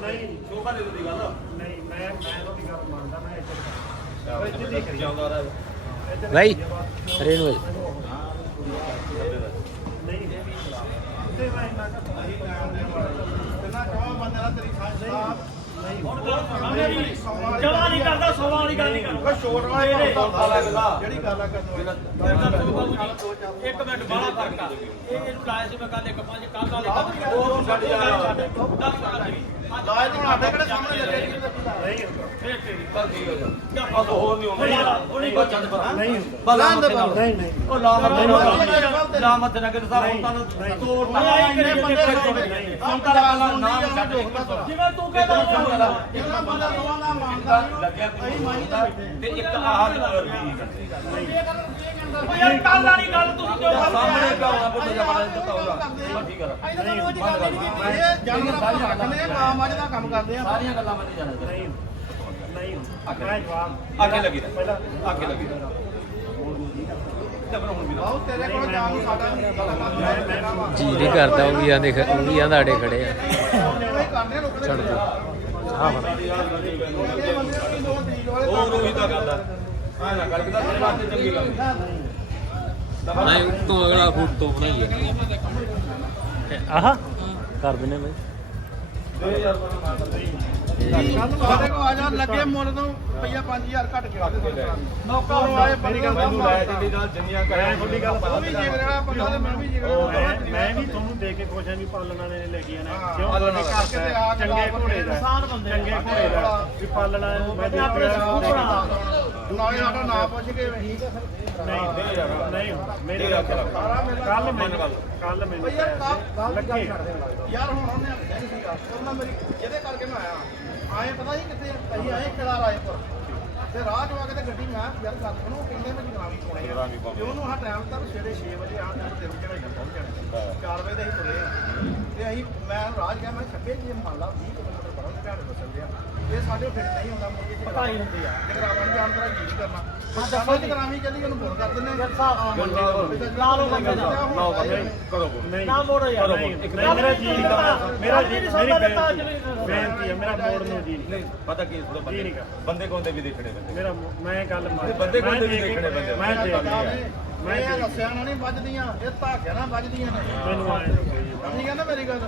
ਨਹੀਂ ਸ਼ੋਭਾ ਦੇ ਦੀ ਗੱਲ। ਨਹੀਂ ਮੈਂ ਮੈਂ ਤੁਹਾਡੀ ਗੱਲ ਮੰਨਦਾ ਮੈਂ ਇੱਥੇ ਇੱਥੇ ਦੇਖ। ਰਹੀ। ਆਉਂਦਾ ਰਿਹਾ ਬਸ। ਰੇਨੂ ਨਹੀਂ ਤੇ ਮੈਂ ਕਿੰਨਾ ਕਹਾਂ ਬੰਦੇ ਨਾਲ ਤੇਰੀ ਸਾਜ ਸਾਹਿਬ ਜਮਾ ਨਹੀਂ ਕਰਦਾ ਸੋਵਾ ਵਾਲੀ ਗੱਲ ਨਹੀਂ ਕਰੂਗਾ ਛੋਟ ਵਾਲੇ ਇਹਦੇ- ਜਿਹੜੀ ਗੱਲ ਆ ਕਰਦਾ। ਇੱਕ ਮਿੰਟ ਬਾਹਲਾ ਫ਼ਰਕ ਆ। ਇਹ ਇਹਨੂੰ ਲਾਇਆ ਸੀ ਮੈਂ ਕੱਲ ਇੱਕ ਪੰਜ ਕੱਲ ਵਾਲੇ ਕੱਲ ਉਹ ਛੱਡ ਜਾ। ਲਾਜ ਹੁਣ ਆਡੇ ਕਿਹੜੇ ਸਾਹਮਣੇ ਲੱਗੇ ਨਹੀਂ ਨਹੀਂ ਹੁੰਦਾ ਫੇਰ ਤੇਰੀ ਚੱਲ ਠੀਕ ਹੋ ਜਾ ਬਸ ਹੋਰ ਨਹੀਂ। ਉਹ ਯਾਰ, ਉਹ ਨਹੀਂ ਬਸ ਚੱਲ ਪਰਾਂ ਨਹੀਂ ਹੁੰਦਾ ਬਲਾ ਮੱਥੇ ਨਾਲ ਨਹੀਂ ਨਹੀਂ ਉਹ ਲਾ ਮੱਥੇ ਨਾਲ ਲਾ ਮੱਥੇ ਨਾਲ ਕਿਤੇ ਸਾਹਿਬ ਹੁਣ ਤੁਹਾਨੂੰ ਤੋੜ ਤਾ ਨਹੀਂ, ਨਹੀਂ, ਨਹੀਂ ਹੁਣ ਤਾਂ ਪਹਿਲਾਂ ਨਾਮ ਛੱਡ ਜਿਵੇਂ ਤੂੰ ਕਹਿੰਦਾ ਜਿਹੜਾ ਬੰਦਾ ਦੋਵਾਂ ਦਾ ਮੰਨਦਾ ਲੱਗਿਆ ਕੋਈ ਹੁੰਦਾ ਤੇ ਇੱਕ ਆਹ ਰਵੀ ਉਹ ਯਾਰ ਕੱਲ ਵਾਲੀ ਗੱਲ ਤੁਸੀਂ ਕਿਉਂ ਕਰਦੇ ਸਾਹਮਣੇ ਕਿਉਂ ਆ ਬੁੱਢੇ ਜਮਾਨੇ ਦੇ ਦਿੱਤਾ ਹੋਗਾ ਮੈਂ ਠੀਕ ਕਰਾਂ ਇਹਨਾਂ ਦਾ ਰੋਜ਼ ਗੱਲ ਨਹੀਂ ਕੀਤੀ ਇਹ ਜਾਨਵਰ ਆਪਾਂ ਰੱਖਦੇ ਆ ਮਾਂ ਮੱਝ ਦਾ ਕੰਮ ਕਰਦੇ ਆ। ਸਾਰੀਆਂ ਗੱਲਾਂ ਮੰਨੀ ਜਾਣਾ ਨਹੀਂ ਹੁੰਦਾ। ਨਹੀਂ ਹੁੰਦਾ। ਮੈਂ ਜਵਾਬ ਅੱਗੇ ਲੱਗੀ ਰਹਿ। ਪਹਿਲਾਂ ਅੱਗੇ ਲੱਗੀ ਰਹਿ। ਜਬਰ ਹੁਣ ਵੀ ਨਹੀਂ ਕਰਦਾ ਉਹ ਵੀ ਆਂਦੇ ਉਹ ਵੀ ਆਂਦਾ ਆੜੇ ਖੜੇ ਆ। ਉਹੀ ਛੱਡ ਦੋ। ਆਹ ਉਹ ਰੋਹੀ ਦਾ ਕਰਦਾ ਆ ਨਾ ਗੱਲ ਕਿਦਾ ਤੇਰੇ ਵਾਸਤੇ ਚੰਗੀ ਗੱਲ ਨਹੀਂ ਉਤੋਂ ਅਗਲਾ ਫੁੱਟ ਤੋਂ ਬਣਾਈਏ ਆਹ ਕਰ ਦਿੰਨੇ ਬਾਈ। ਕੱਲ ਨੂੰ ਸਾਡੇ ਕੋ ਆ ਜਾ ਲੱਗੇ ਮੁੱਲ ਤੋਂ ਰੁਪਈਆ 5000 ਘੱਟ ਕੇ ਦੇ। ਨੌਕਾ ਆਏ ਮੇਰੀ ਗੱਲ ਮੈਨੂੰ ਲੈ ਜਿੰਨੀ ਨਾਲ ਜਿੰਨੀਆਂ ਕਰਾਂ ਮੈਂ ਤੁਹਾਡੀ ਗੱਲ ਉਹ ਵੀ ਜਿਗਰ ਵਾਲਾ ਬੰਦਾ ਤੇ ਮੈਂ ਵੀ ਵਾਲਾ ਮੈਂ ਵੀ ਤੁਹਾਨੂੰ ਦੇ ਕੇ ਖੁਸ਼ ਹਾਂ ਵੀ ਪਾਲਣ ਵਾਲੇ ਨੇ ਲੈ ਕੇ ਆਣਾ ਕਿਉਂ? ਪਾਲਣ। ਕਰਕੇ ਤੇ ਆ ਚੰਗੇ ਘੋੜੇ ਦਾ ਇਨਸਾਨ ਬੰਦੇ ਚੰਗੇ ਘੋੜੇ ਦਾ ਵੀ ਪਾਲਣ ਵਾਲੇ ਨੂੰ ਮੈਂ ਆਪਣੇ ਨਾਲੇ ਸਾਡਾ ਨਾਂ ਪੁੱਛ ਕੇ ਠੀਕ ਹੈ ਨਹੀਂ ਨਹੀਂ ਮੇਰੇ ਇਹ ਰੱਖ ਲਾ। ਕੱਲ ਮੈਨੂੰ ਕੱਲ ਮੈਨੂੰ ਯਾਰ ਕੱਲ ਕੱਲ ਲੱਗੇ। ਯਾਰ ਹੁਣ ਉਹਨੇ ਨਹੀਂ ਸੀਗਾ। ਉਹਨਾਂ ਮੇਰੀ ਜਿਹਦੇ ਕਰਕੇ ਮੈਂ ਆਇਆ। ਆਏ ਪਤਾ ਨਹੀਂ ਕਿੱਥੇ ਅਸੀਂ ਆਏ ਕਿਲਾ ਰਾਏਪੁਰ। ਤੇ ਰਾਹ ਚ ਆ ਕੇ ਤੇ ਗੱਡੀ ਮੈਂ ਯਾਰ ਗੱਲ ਸੁਣੋ ਕਹਿੰਦੇ ਮੈਂ ਜਗਰਾਵੀ ਪਾਉਣੇ ਆ। ਤੇ ਉਹਨੂੰ ਆ। ਟਾਈਮ ਤੱਕ ਸਵੇਰੇ 6 ਵਜੇ ਆ ਕੇ ਦਿਨ ਚੜਾਈ ਪਹੁੰਚ ਜਾਣਾ। 4 ਵਜੇ ਦੇ ਅਸੀਂ ਤੁਰੇ ਤੇ ਅਸੀਂ ਮੈਂ ਰਾਹ ਗਿਆ ਮੈਂ ਛੱਬੇ ਜੀ ਮੰਨ ਲਾ 20 ਘਾੜੇ ਬਸਣ ਦਿਆ। ਇਹ ਸਾਡੇ ਫਿੱਟ ਨਹੀਂ ਹੁੰਦਾ ਮੁਰਗੇ ਪਤਾ ਹੀ ਹੁੰਦੀ ਆ। ਜਗਰਾਵੀ ਜਾਣ ਦਾ ਜੀ ਕਰਨਾ। ਹੁਣ ਦੱਸੋ ਜਗਰਾਵੀ ਚੱਲੀ ਉਹਨੂੰ ਫੋਨ ਕਰ ਦਿੰਦੇ ਲਾ ਲਓ ਬੰਦੇ ਦਾ ਲਾਓ ਬੰਦੇ ਕਰੋ ਬੋਲ ਨਹੀਂ ਨਾ ਮੋੜੋ ਯਾਰ। ਮੇਰਾ ਜੀ ਮੇਰਾ ਜੀ ਮੇਰੀ ਬੇਨਤੀ ਹੈ ਮੇਰਾ ਮੋੜ ਨੂੰ ਜੀ ਨਹੀਂ। ਪਤਾ ਕੀ ਜੀ ਬੰਦੇ ਨਹੀਂ। ਬੰਦੇ ਕੋਂਦੇ ਵੀ ਦੇਖਣੇ ਬੰਦੇ? ਮੇਰਾ ਮੋ- ਗੱਲ ਇਹ ਬੰਦੇ ਕੋਲ ਮੈਂ ਵੀ ਦੇਖਣੇ ਬੰਦੇ। ਮੈਂ ਦੇ ਕੇ- ਮੈਂ ਇਹ ਰੱਸਿਆਂ ਨਾਲ ਨਹੀਂ ਵੱਜਦੀਆਂ ਇਹ ਧਾਗਿਆਂ ਨਾਲ ਵੱਜਦੀਆਂ ਨੇ। ਮੈਨੂੰ ਆਏ ਠੀਕ ਹੈ ਨਾ ਮੇਰੀ ਗੱਲ?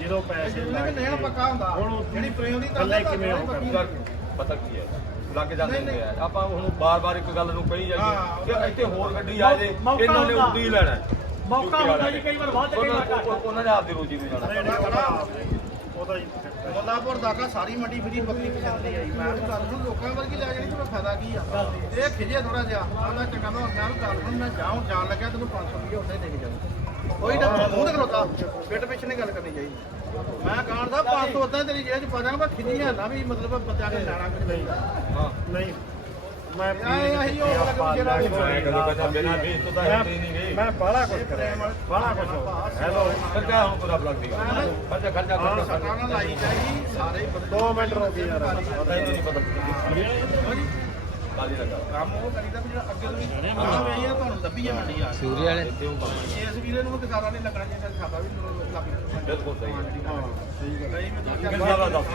ਜਦੋਂ ਪੈਸੇ ਜਿੰਨਾ ਕਿ ਪੱਕਾ ਹੁੰਦਾ? ਹੁਣ ਉਹ ਜਿਹੜੀ ਪ੍ਰੇਮ ਦੀ ਗੱਲਾਂ ਕਿਵੇਂ ਹੋ ਕਰ ਪਤਾ ਕੀ ਹੈ ਲੱਗ ਜਾਂਦੇ ਆ। ਆਪਾਂ ਹੁਣ ਬਾਰ-ਬਾਰ ਇੱਕ ਗੱਲ ਨੂੰ ਕਹੀ ਜਾਈਏ। ਕਿ ਇੱਥੇ ਹੋਰ ਗੱਡੀ ਆ ਜੇ ਇਹਨਾਂ ਨੇ। ਉੱਡੀ ਲੈਣਾ। ਮੌਕਾ ਹੁੰਦਾ ਜੀ ਕਈ ਵਾਰ ਵੱਧ ਕਈ ਵਾਰ ਉਹਨਾਂ ਨੇ ਆਪਦੀ ਰੋਜੀ ਨੂੰ ਜਾਣਾ। ਉਹਦਾ ਹੀ ਮੁੱਲਾਪੁਰ ਦਾਕਾ ਸਾਰੀ ਮੰਡੀ ਫਰੀ ਬੱਕਰੀ ਪਸੰਦ ਦੀ ਆਈ ਮੈਂ ਤਾਂ ਨੂੰ ਲੋਕਾਂ ਵਰਗੀ ਲੈ ਜਾਣੀ ਤੇ ਫਾਇਦਾ ਕੀ ਆ? ਇਹ ਖਿਜੇ ਥੋੜਾ ਜਿਹਾ। ਉਹਦਾ ਚੰਗਾ ਮੈਂ ਗੱਲ ਹੁਣ ਮੈਂ ਜਾਉਂ ਜਾਣ ਲੱਗਿਆ ਤੈਨੂੰ 500 ਰੁਪਏ ਉੱਤੇ ਦੇ ਕੇ ਜਾਊਂ। ਕੋਈ ਨਾ ਮੂੰਹ ਤੇ ਖਲੋਤਾ। ਪਿੱਠ ਪਿੱਛੇ ਨਹੀਂ ਗੱਲ ਕਰਨੀ ਚਾਹੀਦੀ। ਮੈਂ ਕਹਾਂ ਦਾ 500 ਉਦਾਂ ਤੇਰੀ ਜੇਬ ਚ ਪਾ ਜਾਣਾ ਮੈਂ ਖਿਜੀ ਹੈ ਨਾ ਵੀ ਮਤਲਬ ਬੱਚਾ ਕੇ ਲੈਣਾ ਕੁਝ ਨਹੀਂ। ਹਾਂ ਨਹੀਂ। ਮੈਂ ਆਹੀ ਉਹ ਲੱਗ ਜਿਹੜਾ ਮੈਂ ਬਾਹਲਾ ਕੁਝ ਕਰਿਆ। ਬਾਹਲਾ ਕੁਝ ਹੈਲੋ ਖਰਚਾ ਹੁਣ ਪੂਰਾ ਲੱਗਦੀ ਖਰਚਾ ਖਰਚਾ ਖਰਚਾ ਸਟਾਂ ਨਾਲ ਲਾਈ ਜਾਏਗੀ ਸਾਰੇ ਹੀ ਬੰਦੇ 2 ਮਿੰਟ ਰੁਕ ਯਾਰ। ਪਤਾ ਹੀ ਨਹੀਂ ਪਤਾ। ਕਾਲੀ ਲੱਗਾ ਕੰਮ ਉਹ ਕਰੀਦਾ ਵੀ ਜਿਹੜਾ ਅੱਗੇ ਤੋਂ ਵੀ ਆਹ ਵੇਈ ਆ ਤੁਹਾਨੂੰ ਲੱਭੀ ਆ ਮੰਡੀ ਆ। ਸੂਰੀ ਵਾਲੇ। ਇੱਥੇ ਉਹ ਕੰਮ ਇਸ ਵੀਰੇ ਨੂੰ ਕਿਸਾਰਾ ਨਹੀਂ ਲੱਗਣਾ ਚਾਹੀਦਾ ਖਾਤਾ ਵੀ ਲੱਗ ਬਿਲਕੁਲ ਸਹੀ। ਹੈ ਨਹੀਂ ਮੈਂ ਦੋ ਚਾਰ ਕਿਸ ਦਾ ਦੱਸ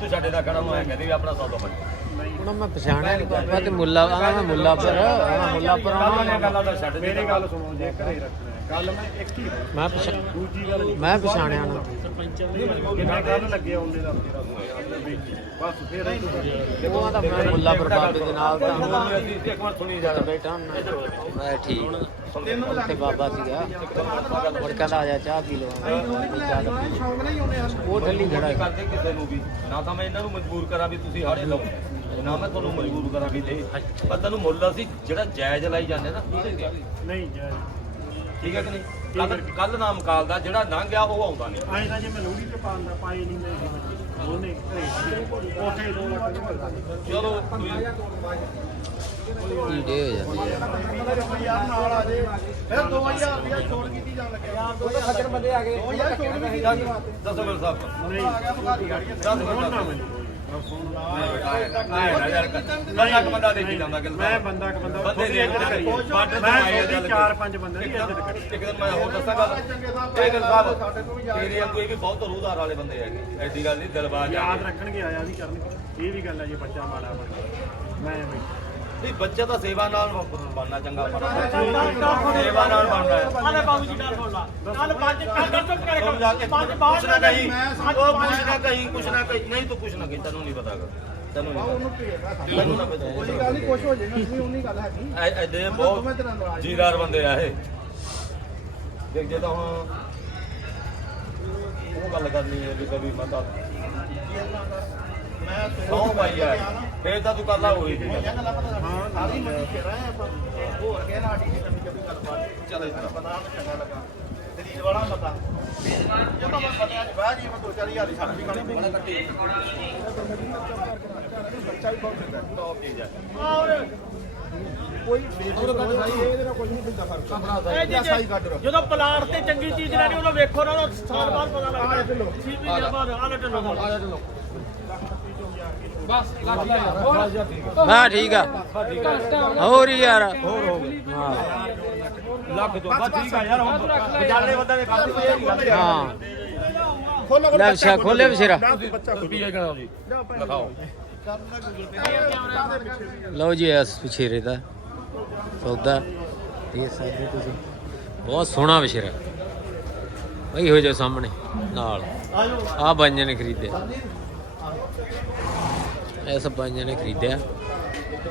ਤੂੰ ਸਾਡੇ ਦਾ ਕਹਣਾ ਮੈਂ ਕਹਿੰਦੀ ਵੀ ਆਪਣਾ ਸੌਦਾ ਬਣ ਉਹਨਾਂ ਮੈਂ ਪਛਾਣਿਆ ਨਹੀਂ ਪਾਪਾ ਤੇ ਮੁੱਲਾ ਆਣਾ ਮੈਂ ਮੁੱਲਾ ਪਰ ਆਣਾ ਮੁੱਲਾ ਪਰ ਛੱਡ ਮੇਰੀ ਗੱਲ ਸੁਣੋ ਜੇ ਘਰੇ ਰੱਖਣਾ ਗੱਲ ਮੈਂ ਇੱਕ ਹੀ ਮੈਂ ਪਛਾ- ਦੂਜੀ ਗੱਲ ਨਹੀਂ। ਮੈਂ ਪਛਾਣਿਆ ਨਾ। ਕਿੰਨੇ ਗੱਲ ਲੱਗੇ ਆਉਂਦੇ ਦਾ ਬਸ ਫਿਰ ਉਹ ਤਾਂ ਮੈਂ ਮੁੱਲਾ ਪਰ ਬਾਬੇ ਦੇ ਨਾਲ ਤਾਂ ਉਹਨੂੰ ਅਸੀਂ ਇੱਕ ਵਾਰ ਸੁਣੀ ਜਾ ਬੈਠਾ। ਹੁੰਦਾ ਮੈਂ ਠੀਕ। ਉੱਥੇ ਬਾਬਾ ਸੀਗਾ। ਮੁੜ ਕਹਿੰਦਾ ਆ ਜਾ ਚਾਹ ਪੀ ਲਓ। ਚੱਲ ਪੀ। ਸ਼ੌਂਕ ਨਹੀਂ ਆਉਂਦੇ ਹਨ ਉਹ ਠੱਲੀ ਖੜਾ ਹੈ। ਕਰਦੇ ਕਿਸੇ ਨੂੰ ਵੀ। ਨਾ ਤਾਂ ਮੈਂ ਇਹਨਾਂ ਨੂੰ ਮਜਬੂਰ ਕਰਾਂ ਵੀ ਤੁਸੀਂ ਹਾੜੇ ਲਓ। ਨਾ ਮੈਂ ਤੁਹਾਨੂੰ ਮਜਬੂਰ ਕਰਾਂ ਵੀ ਦੇ ਪਰ ਤੈਨੂੰ ਮੁੱਲ ਅਸੀਂ ਜਿਹੜਾ ਜਾਇਜ਼ ਲਾਈ ਜਾਂਦੇ ਨਾ ਉਹਦੇ। ਨਹੀਂ ਜਾਇਜ਼। ਠੀਕ ਹੈ ਕਿ ਨਹੀਂ? ਕੱਲ ਕੱਲ ਨਾਮ ਕਾਲ ਦਾ ਜਿਹੜਾ ਲੰਘ ਗਿਆ ਉਹ ਆਉਂਦਾ ਨਹੀਂ। ਆਏ ਤਾਂ ਜੇ ਮੈਂ ਲੋਹੜੀ ਤੇ ਪਾਉਂਦਾ ਪਾਏ ਨਹੀਂ ਮੈਂ। ਉਹਨੇ ਉੱਥੇ 2 ਲੱਖ ਦੀ। ਮਿਲਦਾ ਚਲੋ। ਕੀੜੇ ਹੋ ਜਾਂਦੇ ਆ। ਯਾਰ ਨਾਲ ਆ ਜੇ। ਫਿਰ 2000 ਰੁਪਇਆ ਛੋੜ ਕੀਤੀ ਜਾਣ ਲੱਗਿਆ। ਯਾਰ ਦੋ ਸੱਜਣ ਬੰਦੇ ਆ ਗਏ। 2000 ਛੋੜ ਵੀ ਕੀਤੀ ਦੱਸੋ ਮੇਰੇ ਸਾਹਿਬ। ਨਹੀਂ ਆ ਗਿਆ ਭਗਾਰੀ ਗਾੜੀਆਂ ਦੱਸ ਨਾ ਮੈਨੂੰ ਮੈਂ ਇੱਕ ਬੰਦਾ ਦੇਖੀ ਜਾਂਦਾ ਕਿ ਮੈਂ ਬੰਦਾ ਕ ਬੰਦਾ ਬੰਦੇ ਦੀ ਇੱਜ਼ਤ ਕਰੀ ਮੈਂ ਆਏ ਚਾਰ ਪੰਜ ਬੰਦੇ ਦੀ ਇੱਜ਼ਤ ਕਰੀ ਇੱਕ ਦਿਨ ਮੈਂ ਹੋਰ ਦੱਸਾਂ ਗੱਲ ਇਹ ਗੱਲ ਸਾਹਿਬ ਤੇਰੇ ਅੱਗੋਂ ਵੀ। ਬਹੁਤ ਰੂਹਦਾਰ ਵਾਲੇ ਬੰਦੇ ਹੈਗੇ ਐਡੀ ਗੱਲ ਨਹੀਂ ਦਿਲਬਾਜ਼ ਯਾਦ ਰੱਖਣਗੇ ਆਇਆ ਵੀ ਕਰਨਗੇ ਇਹ ਵੀ ਗੱਲ ਹੈ ਜੇ ਬੱਚਾ ਮਾੜਾ ਬਣ ਮੈਂ ਬਈ ਨਹੀਂ ਬੱਚਾ ਤਾਂ ਸੇਵਾ ਨਾਲ ਬਣਨਾ ਚੰਗਾ ਮਾੜਾ ਸੇਵਾ ਨਾਲ ਬਣਨਾ ਹੈ। ਆਲੇ ਬਾਬੂ ਜੀ ਗੱਲ ਸੁਣ ਲਾ। ਕੱਲ ਪੰਜ ਕੱਲ ਚੁੱਪ ਕਰ ਤੁਮ ਜਾ ਕੇ। ਪੰਜ ਕੁਛ ਬਾਹਰ ਨਾ ਕਹੀਂ। ਉਹ ਕੁਛ ਨਾ ਕਹੀਂ ਕੁਛ ਨਾ ਕਹੀਂ। ਨਹੀਂ ਤੂੰ ਕੁਛ ਨਾ ਕਹੀਂ ਤੈਨੂੰ ਨਹੀਂ ਪਤਾਗਾ ਤੈਨੂੰ ਨਹੀਂ ਉਹਨੂੰ ਭੇਜਦਾ ਪਤਾ ਤੈਨੂੰ ਨਾ ਪਤਾ। ਕੋਈ ਗੱਲ ਨਹੀਂ ਕੁਛ ਹੋ ਜਾਏਗਾ। ਨਹੀਂ ਉਨੀ ਗੱਲ ਹੈਗੀ। ਐ ਐਡੇ ਬਹੁਤ ਜੀਦਾਰ ਬੰਦੇ ਆ ਇਹ। ਦੇਖ ਜੇ ਤਾਂ ਉਹ ਗੱਲ ਕਰਨੀ ਹੈ ਵੀ ਕभी ਮਤਾ ਸੌ ਪਾਈ ਆ ਫੇਰ ਤਾਂ ਤੂੰ ਕਰਦਾ ਹੋਈ ਸੀ ਇਹ ਗੱਲਾਂ ਪਤਾ ਹਾਂ। ਸਾਰੀ ਮੰਡੀ ਫਿਰ ਰਹੇ ਆਪਾਂ। ਹੋਰ ਕੇ ਨਾ ਢੀਡੀ ਕੰਨੀ ਜੱਪੀ ਗੱਲਬਾਤ ਚਲੋ ਇਸ ਤਰ੍ਹਾਂ ਪਤਾ ਚੰਗਾ ਲੱਗਾ। ਦਲੀਲ ਵਾਲਾ ਪਤਾ। ਜਦੋਂ ਮੈਂ ਪਤਾ ਅੱਜ ਬਾਹਰ ਹੀ ਮੈਂ ਦੋ ਚਾਰ ਹਜ਼ਾਰ ਦੀ ਛੱਡ ਵੀ ਖਾਣੀ। ਬੜਾ ਕੱਟੀ ਬੱਚਾ ਵੀ ਬਹੁਤ ਚੰਗਾ ਟੌਪ ਚੀਜ਼ ਹੈ। ਕੋਈ ਬੇਫਿਕਰ ਗੱਲ ਸਾਈ ਇਹਦੇ ਨਾਲ ਕੁਝ ਨਹੀਂ ਪੈਂਦਾ ਫ਼ਰਕ। ਆਪਣਾ ਇਹ ਜੀ ਸਾਈ ਕੱਢ ਰੋ ਜਦੋਂ ਪਲਾਟ ਤੇ ਚੰਗੀ ਚੀਜ਼ ਲੈਣੀ ਉਹਨੂੰ ਵੇਖੋ ਨਾ ਉਹਦਾ ਸਾਲ ਬਾਅਦ ਪਤਾ ਲੱਗਦਾ। ਛੇ ਮਹੀਨੇ ਬਾਅਦ ਢਿੱਲੋਂ ਹਾਂ ਠੀਕ ਆ। ਹੋਰ ਯਾਰ। ਹੋਰ ਹੋ ਹਾਂ। ਲੱਗ ਤੋਂ ਬਸ ਠੀਕ ਆ ਯਾਰ ਹੁਣ ਵਿਚਾਲੇ ਬੰਦੇ ਦੇ ਕੰਮ ਕੋਈ ਨਹੀਂ ਗੱਲ ਹਾਂ। ਲੈ ਵਿਸ਼ਾ ਖੋਲੇ। ਵਿਸ਼ੇਰਾ ਰੁਪਈਆ ਕਹਣਾ ਜੀ। ਲਿਖਾਓ ਲਓ ਜੀ ਇਸ ਵਿਸ਼ੇਰੇ ਦਾ। ਸੌਦਾ ਦੇਖ ਸਕਦੇ ਤੁਸੀਂ। ਬਹੁਤ ਸੋਹਣਾ ਵਿਸ਼ੇਰਾ ਬਈ ਹੋ ਜਾਓ ਸਾਹਮਣੇ ਨਾਲ। ਆ ਬਾਈਆਂ ਨੇ ਖਰੀਦਿਆ ਇਸ ਬਾਈਆਂ ਨੇ ਖਰੀਦਿਆ।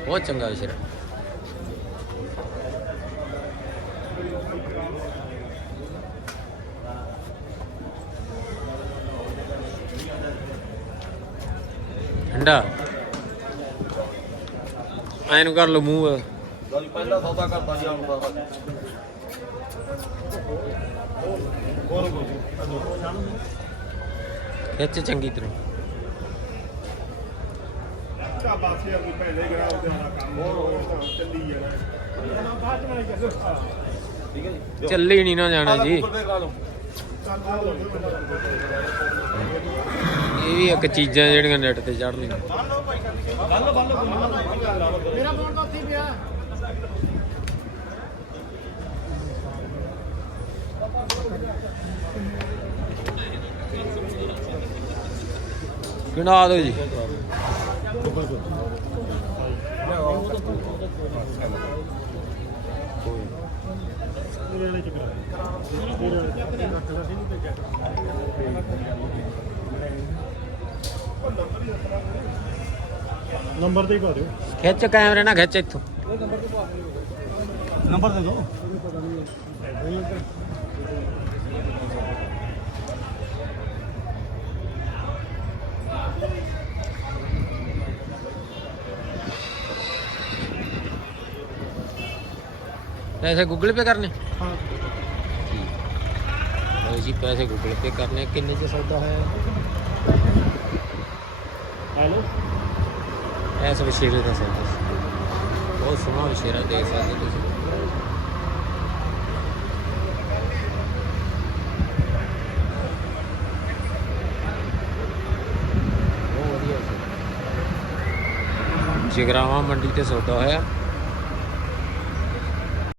ਬਹੁਤ ਚੰਗਾ ਵਿਸ਼ੇਰਾ ਠੰਡਾ। ਐਨ ਕਰ ਲਓ ਮੂੰਹ। ਪਹਿਲਾ ਸੌਦਾ ਕਰਦਾ ਜੀ ਆਉਂ ਬਾਬਾ। ਖਿੱਚ ਚੰਗੀ ਤਰ੍ਹਾਂ। ਢਾਬਾ ਸੀ ਅਗੀ ਪਹਿਲੇ ਗਿਆ ਉਹਦੇ ਨਾਲ ਕੰਮ ਹੋਰ ਚੱਲੀ ਜਾਣਾ। ਠੀਕ ਹੈ। ਜੀ ਚੱਲੇ ਨਹੀਂ ਨਾ ਜਾਣਾ ਜੀ। ਇਹ ਵੀ ਇੱਕ ਚੀਜ਼ਾਂ ਜਿਹੜੀਆਂ ਨੈਟ ਤੇ ਚੜ੍ਹਦੀਆਂ ਮੇਰਾ ਫੋਨ ਤਾਂ ਉੱਥੇ ਹੀ ਪਿਆ। ਗਿਣਾ ਦਿਓ ਜੀ। ਭੇਜਿਆ ਨੰਬਰ ਤੇ ਹੀ ਪਾ ਦਿਓ। ਖਿੱਚ ਕੈਮਰੇ ਨਾਲ ਖਿੱਚ ਇੱਥੋਂ। ਨੰਬਰ ਦੇ ਦਿਓ। ਪੈਸੇ ਗੂਗਲ ਪੇ ਕਰਨੇ? ਹਾਂ। ਲਓ ਜੀ ਪੈਸੇ ਗੂਗਲ ਪੇ ਕਰਨੇ ਕਿੰਨੇ ਚ ਸੌਦਾ ਹੋਇਆ? ਹੈਲੋ? ਐਸ ਵਿਸ਼ੇਰੇ ਦਾ ਸੌਦਾ। ਬਹੁਤ ਸੋਹਣਾ ਵਿਸ਼ੇਰਾ ਦੇਖ ਸਕਦੇ ਤੁਸੀਂ। ਜਗਰਾਵਾ ਮੰਡੀ ਤੇ ਸੌਦਾ ਹੋਇਆ।